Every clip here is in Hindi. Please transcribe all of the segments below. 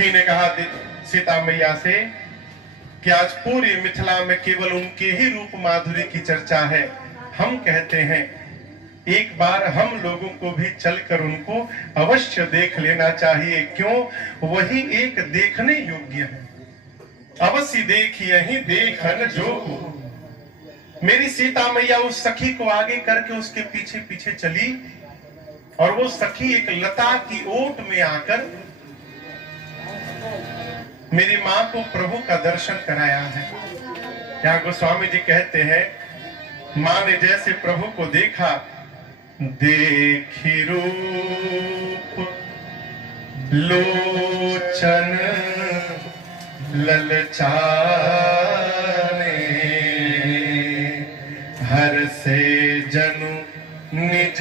सखी ने कहा सीता मैया से कि आज पूरी मिथिला में केवल उनके ही रूप माधुरी की चर्चा है। हम कहते हैं एक बार हम लोगों को भी चलकर उनको अवश्य देख लेना चाहिए। क्यों? वही एक देखने योग्य है। अवश्य देखिए ही देखन जो को। मेरी सीता मैया उस सखी को आगे करके उसके पीछे पीछे चली और वो सखी एक लता की ओट में आकर मेरी मां को प्रभु का दर्शन कराया है। यहाँ गोस्वामी जी कहते हैं मां ने जैसे प्रभु को देखा, देखी रूप लोचन ललचाने, हर से जनु निज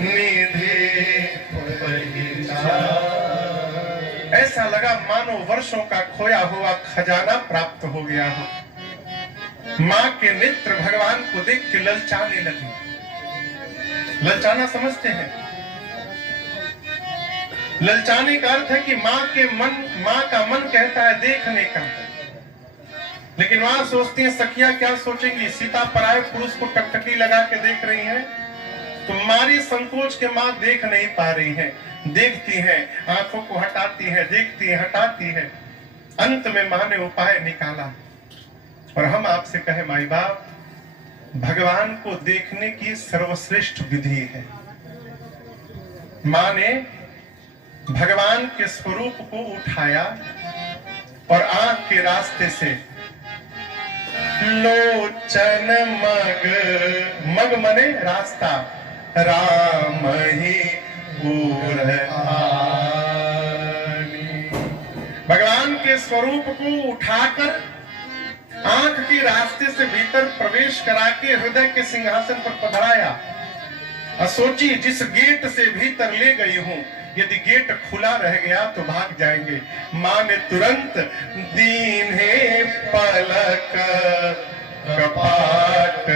निधि पहचान। ऐसा लगा मानो वर्षों का खोया हुआ खजाना प्राप्त हो गया हो। मां के नेत्र भगवान को देख के ललचाने लगे। ललचाना समझते हैं? ललचाने का अर्थ है कि मां का मन कहता है देखने का, लेकिन वहां सोचती है सखियां क्या सोचेंगी, सीता पराये पुरुष को टकटकी लगा के देख रही है, तो मारी संकोच के मां देख नहीं पा रही है। देखती है, आंखों को हटाती है, देखती है, हटाती है। अंत में मां ने उपाय निकाला। और हम आपसे कहे माई बाप, भगवान को देखने की सर्वश्रेष्ठ विधि है। मां ने भगवान के स्वरूप को उठाया और आंख के रास्ते से लोचन मग मने रास्ता राम ही भगवान के स्वरूप को उठाकर आंख के रास्ते से भीतर प्रवेश करा के हृदय के सिंहासन पर पधराया। सोची जिस गेट से भीतर ले गई हूं, यदि गेट खुला रह गया तो भाग जाएंगे। मां ने तुरंत दीन्हे पलक कपाट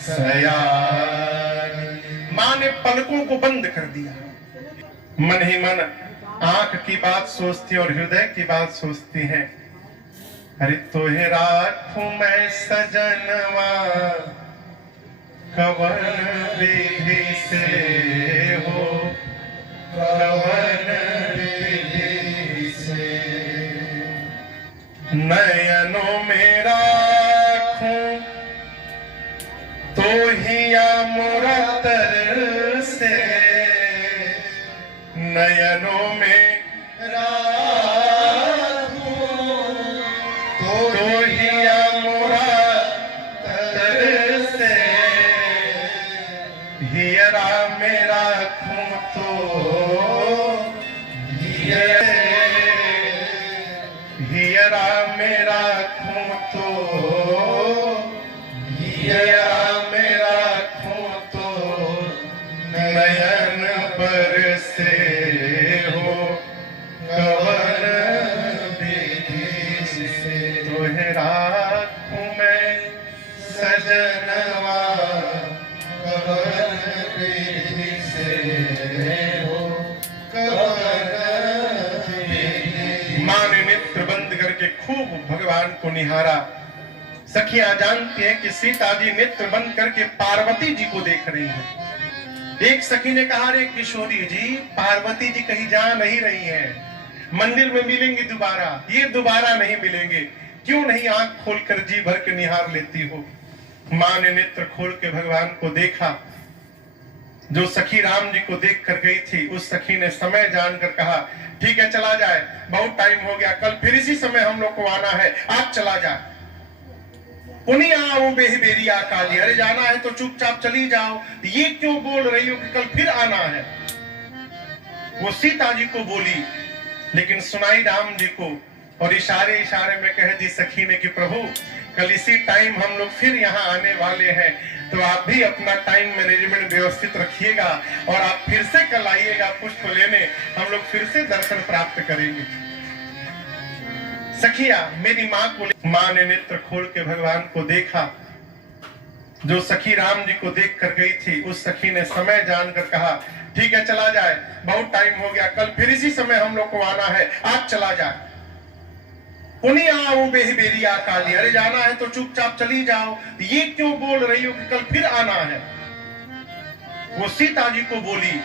सयान, मां ने पलकों को बंद कर दिया। मन ही मन आंख की बात सोचती और हृदय की बात सोचती है। अरे तोहे राखूं मैं सजनवा कवन विधि से हो, कवन विधि से नयनों में राखूं तो हिया मुरतर से, नयनों में नयन पर से हो, कवन विधि से तोहे राखूं मैं सजनवा, कवन विधि से हो, कवन विधि। मां ने नेत्र बंद करके खूब भगवान को निहारा। सखियां जानती है कि सीता जी नेत्र बंद करके पार्वती जी को देख रही है। एक सखी ने कहा, रे किशोरी जी, पार्वती जी कहीं जा नहीं रही हैं, मंदिर में मिलेंगी दोबारा, ये दोबारा नहीं मिलेंगे। क्यों नहीं आंख खोलकर जी भर के निहार लेती हो? मां ने नेत्र खोल के भगवान को देखा। जो सखी राम जी को देख कर गई थी, उस सखी ने समय जानकर कहा, ठीक है चला जाए, बहुत टाइम हो गया, कल फिर इसी समय हम लोग को आना है, आप चला जाए। उन्हीं आओ बेहबेरिया काली, अरे जाना है तो चुपचाप चली जाओ, ये क्यों बोल रही हो कि कल फिर आना है? वो सीता जी को बोली, लेकिन सुनाई राम जी को, और इशारे इशारे में कह दी सखी ने कि प्रभु कल इसी टाइम हम लोग फिर यहाँ आने वाले हैं, तो आप भी अपना टाइम मैनेजमेंट व्यवस्थित रखिएगा और आप फिर से कल आइएगा पुष्प लेने, हम लोग फिर से दर्शन प्राप्त करेंगे। सखिया मेरी माँ को, माँ ने नेत्र खोल के भगवान को देखा। जो सखी राम जी को देख कर गई थी, उस सखी ने समय जानकर कहा ठीक है चला जाए, बहुत टाइम हो गया, कल फिर इसी समय हम लोग को आना है, आज चला जाए। पुनी आओ बेही बेरिया काली, अरे जाना है तो चुपचाप चली जाओ, ये क्यों बोल रही हो कि कल फिर आना है? वो सीता जी को बोली,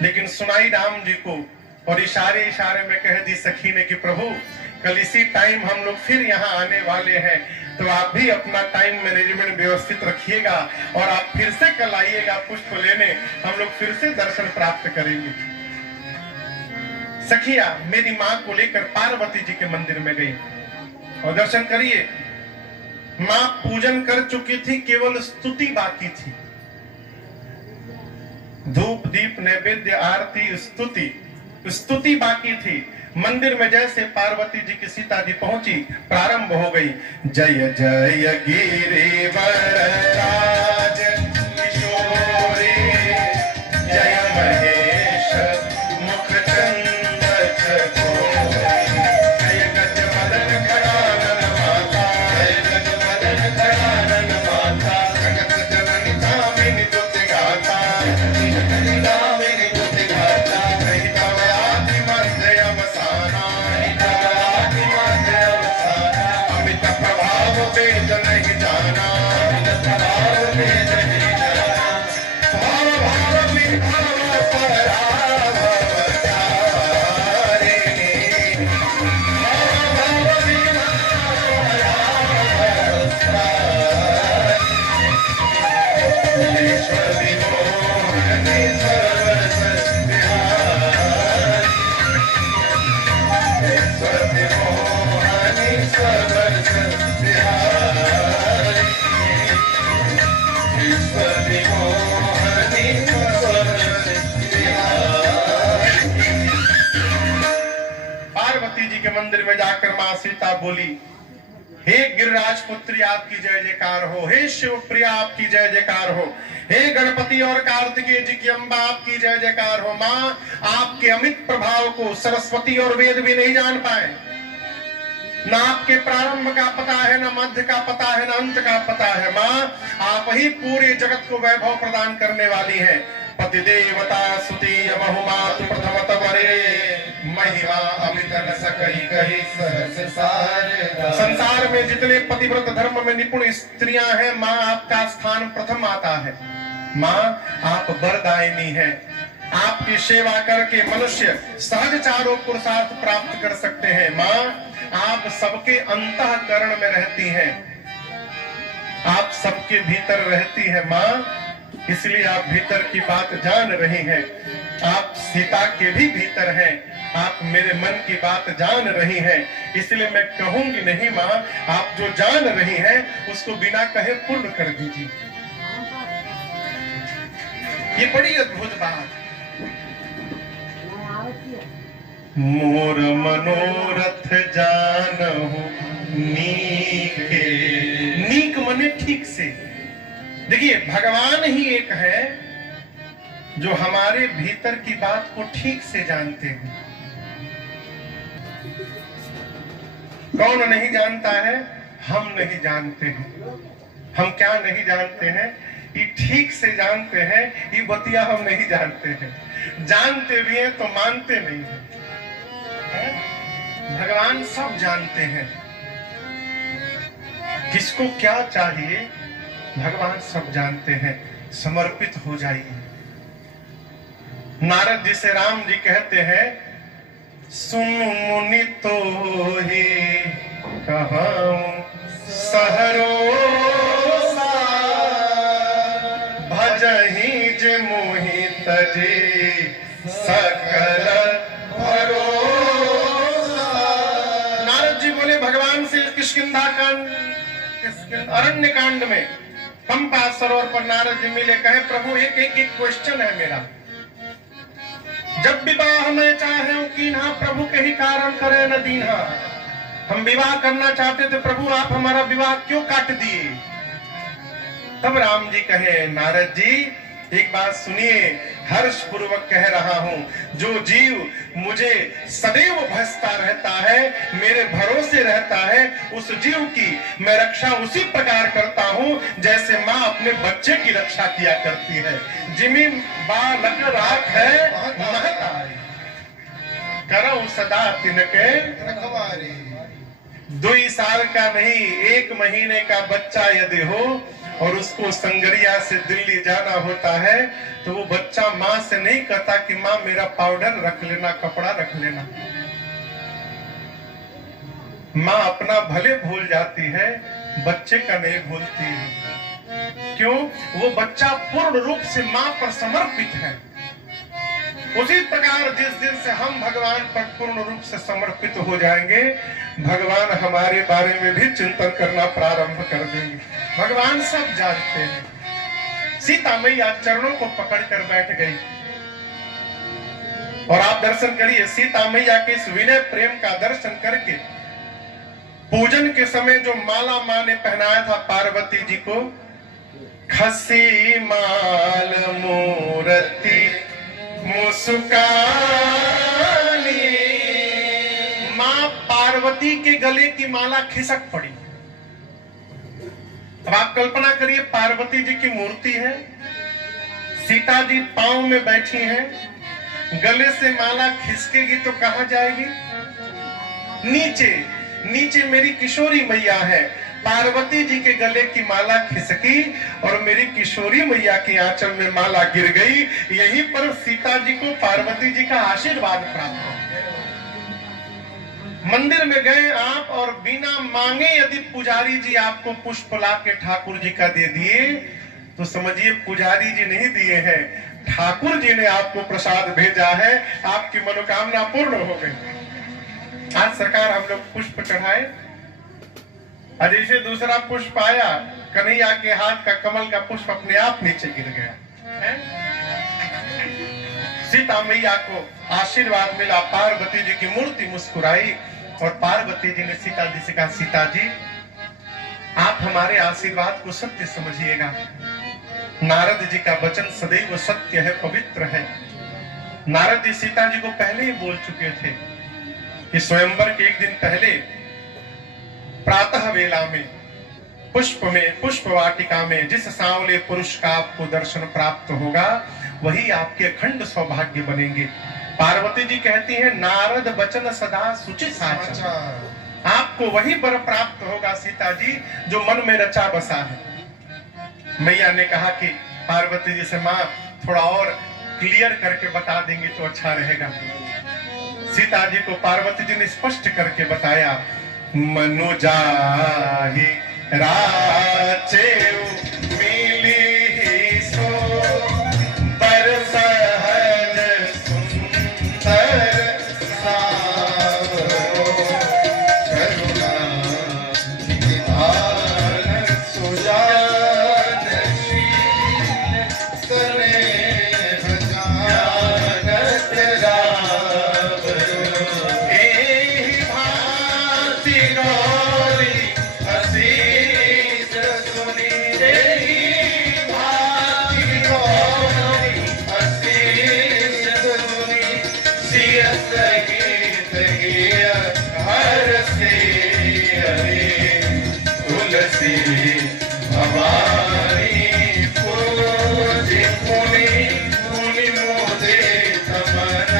लेकिन सुनाई राम जी को, और इशारे इशारे में कह दी सखी ने कि प्रभु कल इसी टाइम हम लोग फिर यहाँ आने वाले हैं, तो आप भी अपना टाइम मैनेजमेंट व्यवस्थित रखिएगा और आप फिर से कल आइएगा पुष्प लेने, हम लोग फिर से दर्शन प्राप्त करेंगे। सखिया मेरी माँ को लेकर पार्वती जी के मंदिर में गई और दर्शन करिए, माँ पूजन कर चुकी थी, केवल स्तुति बाकी थी। धूप दीप नैवेद्य आरती स्तुति बाकी थी। मंदिर में जैसे पार्वती जी की सीता जी पहुंची, प्रारंभ हो गई, जय जय गिरिवरराज किशोरी, जय महेश मुखचंद चकोरी, जय गजवदन खड़ानन माता, जय गजवदन खड़ानन माता, जगत जननी कामिनी तुते गाता, कामिनी तुते गाता, कही तव आदि मध्य अवसाना, अमित प्रभाव वेद नहीं जाना, भाव भाव विभाव परावतारिणी, भाव भाव विभाव ईश्वरी मोहनी सर्वस बिहार, ईश्वरी मोहनी सर्वस बिहार, ईश्वरी मोहनी सर्वस बिहार। पार्वती जी के मंदिर में जाकर मां सीता बोली, हे गिरिराज पुत्री आपकी जय जयकार हो, हे शिव प्रिया आपकी जय जयकार हो, हे गणपति और कार्तिकेय जी की अम्बा आपकी जय जयकार हो। मां आपके अमित प्रभाव को सरस्वती और वेद भी नहीं जान पाए, ना आपके प्रारंभ का पता है, ना मध्य का पता है, ना अंत का पता है। मां आप ही पूरे जगत को वैभव प्रदान करने वाली है। पति देवता सुती बहुमात प्रथमत वरे, महिमा अमित न सकहि कहि सहस सार। संसार में जितने पतिव्रत धर्म में निपुण स्त्रियां हैं, मां आपका स्थान प्रथम आता है। मां आप वरदायिनी है, आपकी सेवा करके मनुष्य सहज चारों पुरुषार्थ प्राप्त कर सकते हैं। मां आप सबके अंतःकरण में रहती हैं, आप सबके भीतर रहती है मां, इसलिए आप भीतर की बात जान रही हैं। आप सीता के भी भीतर हैं, आप मेरे मन की बात जान रही हैं, इसलिए मैं कहूंगी नहीं मां, आप जो जान रही हैं उसको बिना कहे पूर्ण कर दीजिए। ये बड़ी अद्भुत बात। मोर मनोरथ जानहु नीके, नीक मने ठीक से। देखिए भगवान ही एक है जो हमारे भीतर की बात को ठीक से जानते हैं। कौन नहीं जानता है? हम नहीं जानते हैं। हम क्या नहीं जानते हैं? ये ठीक से जानते हैं, ये बतिया हम नहीं जानते हैं। जानते भी हैं तो मानते नहीं हैं। भगवान सब जानते हैं, किसको क्या चाहिए भगवान सब जानते हैं। समर्पित हो जाइए। नारद जी से राम जी कहते हैं, सुन मुनि तो ही कहूं सहरोसा, भजहि जे मोहि तजे सकल भरोसा। नारद जी बोले भगवान से किष्किंधा कांड, अरण्य कांड में पंपा सरोवर पर नारद जी मिले, कहे प्रभु एक क्वेश्चन है मेरा। जब विवाह में चाहे कीन्हा, प्रभु के ही कारण करे न दीन्हा। हम विवाह करना चाहते थे प्रभु, आप हमारा विवाह क्यों काट दिए? तब राम जी कहे, नारद जी एक बात सुनिए, हर्ष पूर्वक कह रहा हूं, जो जीव मुझे सदैव भजता रहता है, मेरे भरोसे रहता है, उस जीव की मैं रक्षा उसी प्रकार करता हूं जैसे माँ अपने बच्चे की रक्षा किया करती है। जिमी बालक राख है महतारी, करो सदा तिनके रखवारी। 2 साल का नहीं 1 महीने का बच्चा यदि हो और उसको संगरिया से दिल्ली जाना होता है तो वो बच्चा माँ से नहीं कहता कि माँ मेरा पाउडर रख लेना, कपड़ा रख लेना। माँ अपना भले भूल जाती है, बच्चे का नहीं भूलती है। क्यों? वो बच्चा पूर्ण रूप से माँ पर समर्पित है। उसी प्रकार जिस दिन से हम भगवान पर पूर्ण रूप से समर्पित हो जाएंगे, भगवान हमारे बारे में भी चिंतन करना प्रारंभ कर देंगे। भगवान सब जानते हैं। सीता मैया चरणों को पकड़कर बैठ गई और आप दर्शन करिए, सीता मैया के इस विनय प्रेम का दर्शन करके पूजन के समय जो माला माँ ने पहनाया था पार्वती जी को, खसी माल मूर्ति मुस्कानी, माँ पार्वती के गले की माला खिसक पड़ी। अब आप कल्पना करिए, पार्वती जी की मूर्ति है, सीता जी पांव में बैठी हैं, गले से माला खिसकेगी तो कहां जाएगी? नीचे। नीचे मेरी किशोरी मैया है, पार्वती जी के गले की माला खिसकी और मेरी किशोरी मैया की आंचल में माला गिर गई। यहीं पर सीता जी को पार्वती जी का आशीर्वाद प्राप्त हो। मंदिर में गए आप और बिना मांगे यदि पुजारी जी आपको पुष्प ला के ठाकुर जी का दे दिए तो समझिए पुजारी जी नहीं दिए हैं, ठाकुर जी ने आपको प्रसाद भेजा है, आपकी मनोकामना पूर्ण हो गई। आज सरकार हम लोग पुष्प चढ़ाए, जैसे दूसरा पुष्प आया, कन्हैया के हाथ का कमल का पुष्प अपने आप नीचे गिर गया है? सीता मैया को आशीर्वाद मिला, पार्वती जी की मूर्ति मुस्कुराई और पार्वती जी ने सीता जी से कहा, सीता जी आप हमारे आशीर्वाद को सत्य समझिएगा। नारद जी का वचन सदैव सत्य है, पवित्र है। नारद जी सीता जी को पहले ही बोल चुके थे कि स्वयंवर के एक दिन पहले प्रातः वेला में पुष्प वाटिका में जिस सांवले पुरुष का आपको दर्शन प्राप्त होगा वही आपके अखंड सौभाग्य बनेंगे। पार्वती जी कहती हैं, नारद वचन सदा सुचित साचा, आपको वही वर प्राप्त होगा सीता जी जो मन में रचा बसा है। मैया ने कहा कि पार्वती जी से, माँ थोड़ा और क्लियर करके बता देंगे तो अच्छा रहेगा। सीता जी को पार्वती जी ने स्पष्ट करके बताया, मनुजाहि राचे मिली सो पर सहज सुंदर सावरो, करुणा निधान सुजान शील स्नेह जानत रावरो, एहि भांति गौरी असीस सुनी, एहि भांति गौरी असीस सुनी, सिय सहित हिय हरसि हरि, तुलसी भवानी पूजि पुनि, पुनि मोदित मन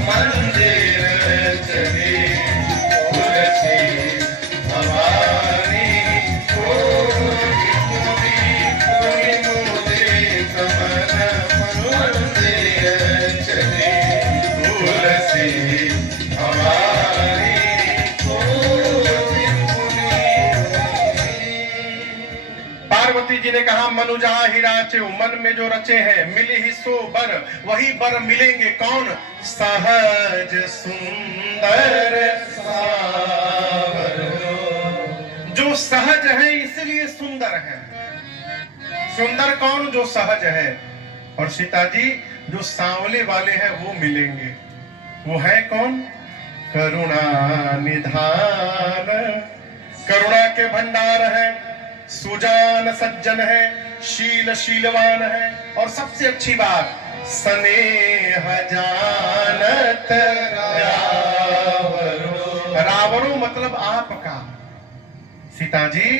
मंदिर चली, तुलसी भवानी पूजि पुनि, पुनि मोदित मन मंदिर चली, तुलसी भवानी पूजि पुनि। पार्वती जी ने कहा, मनुजा ही राचे, मन में जो रचे हैं, मिले ही सो बर, वही बर मिलेंगे। कौन? सहज सुंदर सावरो, जो सहज है इसलिए सुंदर है। सुंदर कौन? जो सहज है। और सीता जी जो सांवले वाले हैं वो मिलेंगे। वो है कौन? करुणा निधान, करुणा के भंडार है, सुजान सज्जन है, शील शीलवान है, और सबसे अच्छी बात स्नेह जानत रावरो, रावरो मतलब आपका। सीता जी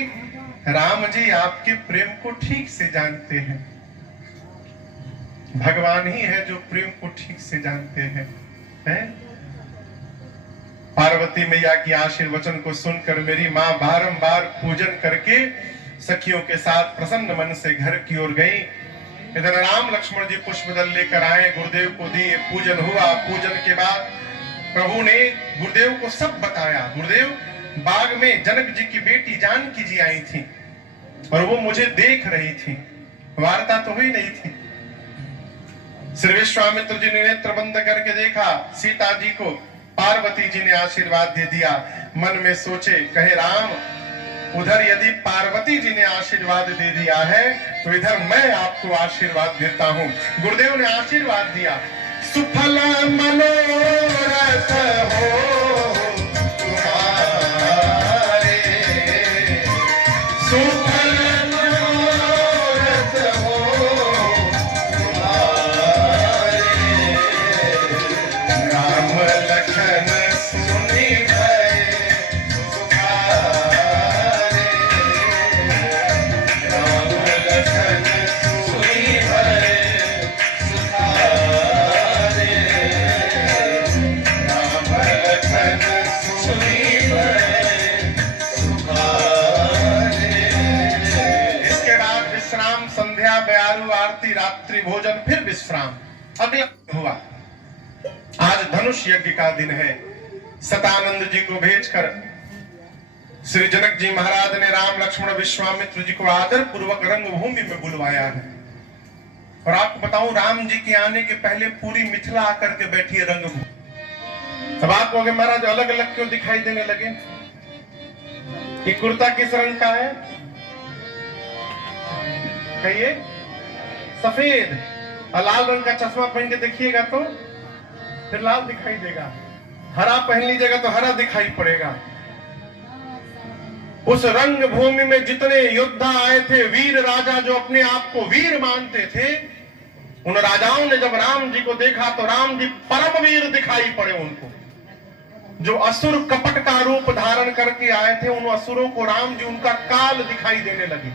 राम जी आपके प्रेम को ठीक से जानते हैं। भगवान ही है जो प्रेम को ठीक से जानते हैं, हैं? पार्वती मैया की आशीर्वचन को सुनकर मेरी मां बारंबार पूजन करके सखियों के साथ प्रसन्न मन से घर की ओर गई। इधर राम लक्ष्मण जी पुष्प दल लेकर आए, गुरुदेव को दिए, पूजन हुआ। पूजन के बाद प्रभु ने गुरुदेव को सब बताया। गुरुदेव, बाग में जनक जी की बेटी जानकी जी आई थी और वो मुझे देख रही थी, वार्ता तो हुई नहीं थी। श्री विश्वामित्र जी ने नेत्र बंद करके देखा, सीता जी को पार्वती जी ने आशीर्वाद दे दिया। मन में सोचे, कहे राम, उधर यदि पार्वती जी ने आशीर्वाद दे दिया है तो इधर मैं आपको आशीर्वाद देता हूं। गुरुदेव ने आशीर्वाद दिया, सुफल मनोरथ हो तुम्हारे, सुफल मनोरथ हो तुम्हारे, राम लखन सुनि भय सुखारे, राम लखन सुनि भय सुखारे, राम लखन सुनि भय सुखारे। इसके बाद विश्राम, संध्या, बयारू, आरती, रात्रि भोजन, फिर विश्राम। अगला हुआ, आज धनुष यज्ञ का दिन है। सतानंद जी को भेजकर श्री जनक जी महाराज ने राम लक्ष्मण विश्वामित्र जी को आदर पूर्वक रंगभूमि में बुलवाया है। और आपको बताऊं, राम जी के आने के पहले पूरी मिथिला आकर के बैठी है रंगभूमि। अब आप कहोगे महाराज अलग अलग क्यों दिखाई देने लगे? ये कुर्ता किस रंग का है? कहिए। सफेद। और लाल रंग का चश्मा पहन के देखिएगा तो फिर लाल दिखाई देगा, हरा पहन लीजिएगा तो हरा दिखाई पड़ेगा। उस रंग भूमि में जितने योद्धा आए थे, वीर राजा जो अपने आप को वीर मानते थे, उन राजाओं ने जब राम जी को देखा तो राम जी परम वीर दिखाई पड़े उनको। जो असुर कपट का रूप धारण करके आए थे, उन असुरों को राम जी उनका काल दिखाई देने लगे।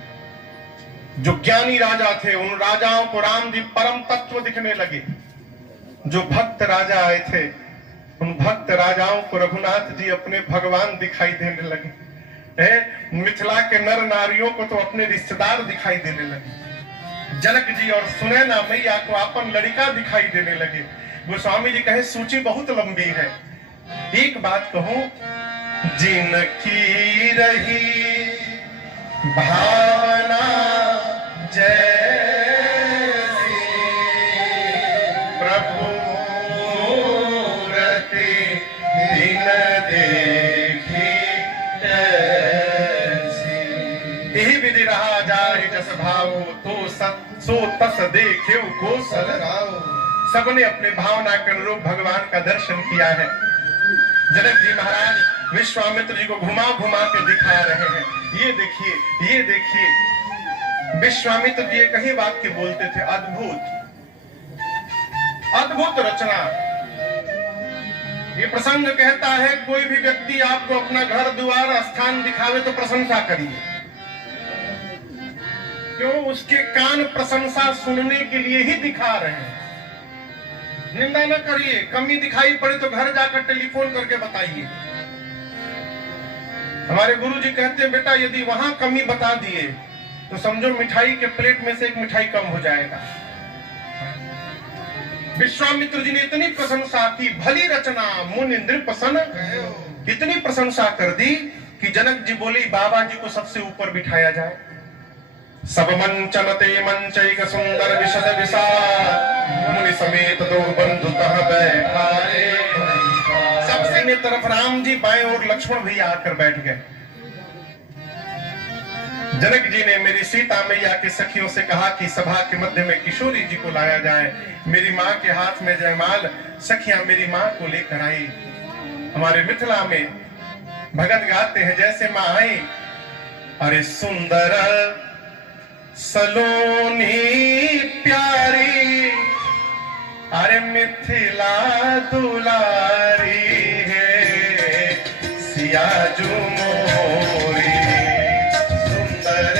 जो ज्ञानी राजा थे, उन राजाओं को राम जी परम तत्व दिखने लगे। जो भक्त राजा आए थे, उन भक्त राजाओं को रघुनाथ जी अपने भगवान दिखाई देने लगे। मिथिला के नर नारियों को तो अपने रिश्तेदार दिखाई देने लगे। जनक जी और सुनैना मैया को अपन लड़का दिखाई देने लगे। गोस्वामी जी कहे सूची बहुत लंबी है, एक बात कहूं, जिनकी रही भावना जैसी प्रभु मूरति दिन देखी तैसी, यही विधि रहा जाहि जस भाव, तो सो तस देखे कौशल राव। सबने अपने भावना के अनुरूप भगवान का दर्शन किया है। जनक जी महाराज विश्वामित्र जी को घुमा घुमा के दिखा रहे हैं, ये देखिए, ये देखिए। विश्वामित्र जी एक ही वाक्य बोलते थे, अद्भुत अद्भुत रचना। ये प्रसंग कहता है, कोई भी व्यक्ति आपको अपना घर द्वार स्थान दिखावे तो प्रशंसा करिए। क्यों? उसके कान प्रशंसा सुनने के लिए ही दिखा रहे हैं। निंदा न करिए। कमी दिखाई पड़े तो घर जाकर टेलीफोन करके बताइए। हमारे गुरु जी कहते हैं, बेटा यदि वहां कमी बता दिए तो समझो मिठाई के प्लेट में से एक मिठाई कम हो जाएगा। विश्वामित्र जी ने इतनी प्रशंसा की, भली रचना मुनि नृपसन, इतनी प्रशंसा कर दी कि जनक जी बोले बाबा जी को सबसे ऊपर बिठाया जाए। सब मंचनते मंचैक सुंदर विशद विशाल, मुनि समेत दो बंधु तह बैठाए। सबसे ने तरफ राम जी, बाएं और लक्ष्मण भैया आकर बैठ गए। जनक जी ने मेरी सीता मैया के सखियों से कहा कि सभा के मध्य में किशोरी जी को लाया जाए। मेरी माँ के हाथ में जयमाल। सखियां मेरी माँ को लेकर आई। हमारे मिथिला में भगत गाते हैं, जैसे माँ आई, अरे सुंदर सलोनी प्यारी, अरे मिथिला दुलारी है, सियाजू मोरी सुंदर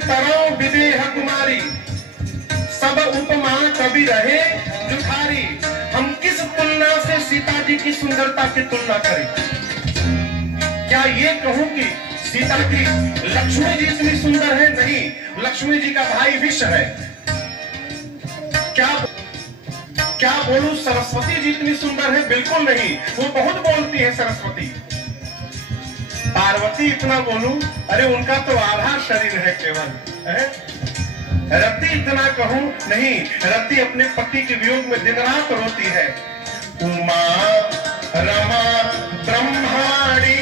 तरह विदेह कुमारी, सब उपमा कभी रहे जुठारी। हम किस तुलना से सीता जी की सुंदरता की तुलना करें? क्या ये कहूं कि सीता जी लक्ष्मी जी इतनी सुंदर है? नहीं, लक्ष्मी जी का भाई विष है। क्या बोलूं सरस्वती जी इतनी सुंदर है? बिल्कुल नहीं, वो बहुत बोलती है सरस्वती। पार्वती इतना बोलूं, अरे उनका तो आधा शरीर है केवल है? रति इतना कहूं, नहीं, रति अपने पति के वियोग में दिन रात रोती है। उमा रमा ब्रह्माणी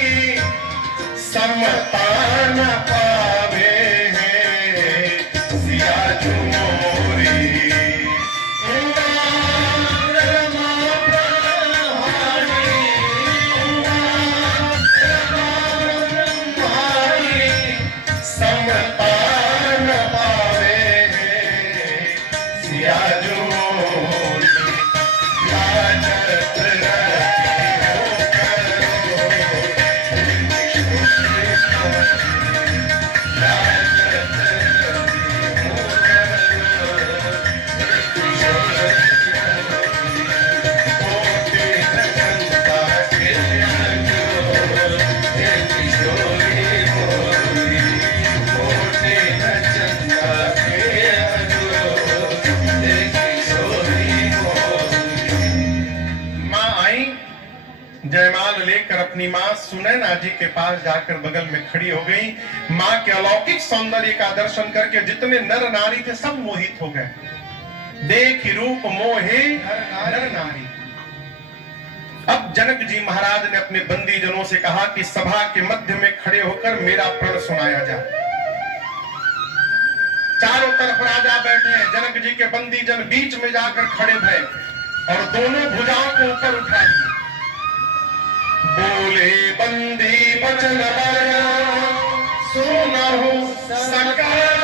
समता न पावे है सिया जो मोरी। उमा रमा ब्रह्माणी, उमा रमा ब्रह्माणी समता न पावे है सिया जो मोरी। जयमाल लेकर अपनी मां सुनैना जी के पास जाकर बगल में खड़ी हो गई। मां के अलौकिक सौंदर्य का दर्शन करके जितने नर नारी थे सब मोहित हो गए। देख रूप मोहे नर नारी। अब जनक जी महाराज ने अपने बंदी जनों से कहा कि सभा के मध्य में खड़े होकर मेरा प्रण सुनाया जाए। चारों तरफ राजा बैठे हैं, जनक जी के बंदी जन बीच में जाकर खड़े भय और दोनों भुजाओं को ऊपर उठा लिए। बोले बंदी बचन बया सुनहु सकल